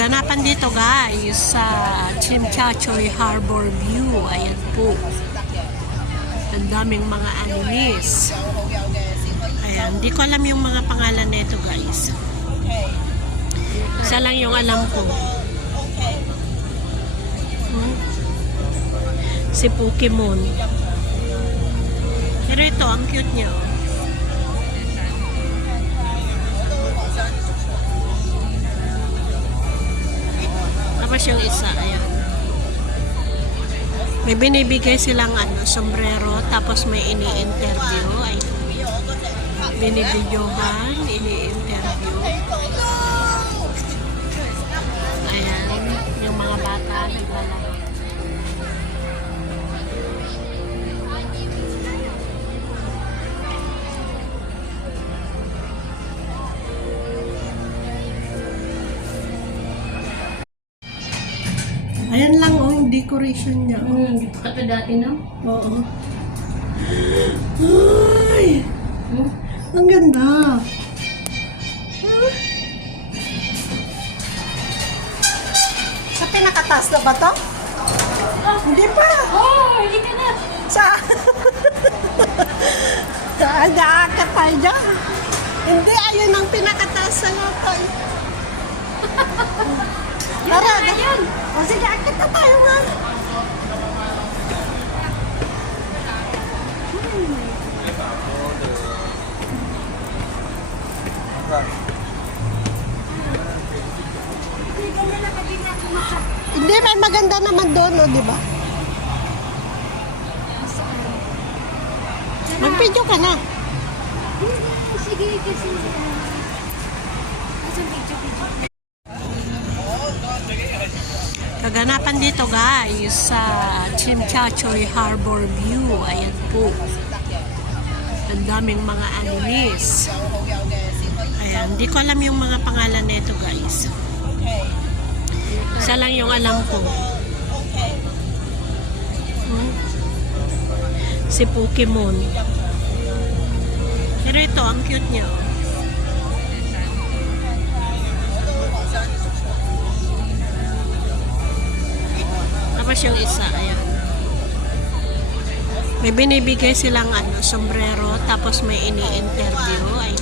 Kaganapan dito guys sa Chimchachoy Harbor View. Ayan po. Ang daming mga animes. Ayan, di ko alam yung mga pangalan nito guys. Isa lang yung alam ko. Si Pokemon. Pero ito, ang cute niya. Oh. Tapos yung isa, ayan. May binibigay silang sombrero, tapos may ini-interview. Ay, binibidyohan, ini-interview. Ayan, yung mga bata naglalaro. Ayan lang yung decoration niya. Ito dati na? Oo. Ay! Ang ganda. Sa pinakataas na ba to? Hindi pa. Hindi ka na. Sa... Nakakata tayo dyan. Hindi, ayun ang pinakataas sa loto. Tara, Ayun. o sige, akit na tayo nga. Hindi, may maganda naman doon, o, di ba? Mag-video ka na. Sige, kasi. Kasi video. Kaganapan dito guys sa Chimchachoy Harbor View. Ayan po. Ang daming mga animes. Ayan, di ko alam yung mga pangalan nito guys. Isa lang yung alam ko. Si Pokemon. Pero ito, ang cute niya. Oh. Tapos yung isa, ayan. May binibigay silang sombrero, tapos may ini-interview. Ay,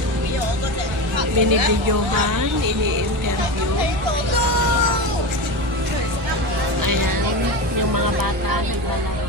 binibidyohan, ini-interview. Ayan, yung mga bata naglalaro.